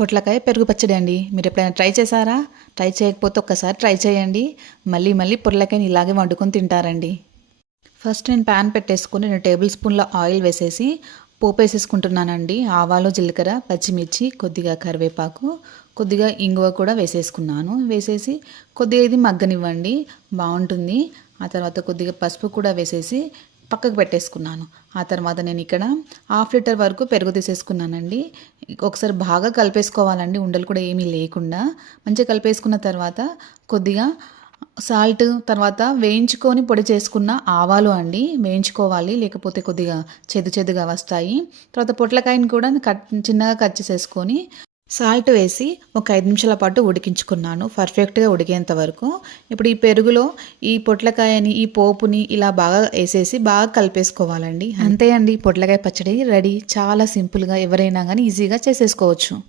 పొట్లకాయ పెరుగు పచ్చడి అండి. మీరు ఎప్పుడైనా ట్రై చేశారా? ట్రై చేయకపోతే ఒక్కసారి ట్రై చేయండి. మళ్ళీ మళ్ళీ పొట్లకాయని ఇలాగే వండుకొని తింటారండి. ఫస్ట్ నేను ప్యాన్ పెట్టేసుకుని రెండు టేబుల్ స్పూన్ల ఆయిల్ వేసేసి పోపు వేసేసుకుంటున్నానండి. ఆవాలు జీలకర్ర పచ్చిమిర్చి కొద్దిగా కరివేపాకు కొద్దిగా ఇంగువ కూడా వేసేసుకున్నాను. వేసేసి కొద్దిగా ఇది మగ్గనివ్వండి. బాగుంటుంది. ఆ తర్వాత కొద్దిగా పసుపు కూడా వేసేసి పక్కకు పెట్టేసుకున్నాను. ఆ తర్వాత నేను ఇక్కడ హాఫ్ లీటర్ వరకు పెరుగు తీసేసుకున్నానండి. ఒకసారి బాగా కలిపేసుకోవాలండి. ఉండలు కూడా ఏమీ లేకుండా. మంచిగా కలిపేసుకున్న తర్వాత కొద్దిగా సాల్ట్ తర్వాత వేయించుకొని పొడి చేసుకున్న ఆవాలు అండి. వేయించుకోవాలి. లేకపోతే కొద్దిగా చెదు చెదుగా వస్తాయి. తర్వాత పొట్లకాయని కూడా కట్ చిన్నగా కట్ చేసేసుకొని సాల్ట్ వేసి ఒక ఐదు నిమిషాల పాటు ఉడికించుకున్నాను. పర్ఫెక్ట్గా ఉడికేంత వరకు. ఇప్పుడు ఈ పెరుగులో ఈ పొట్లకాయని ఈ పోపుని ఇలా బాగా వేసేసి బాగా కలిపేసుకోవాలండి. అంతే అండి పొట్లకాయ పచ్చడి రెడీ. చాలా సింపుల్గా ఎవరైనా కానీ ఈజీగా చేసేసుకోవచ్చు.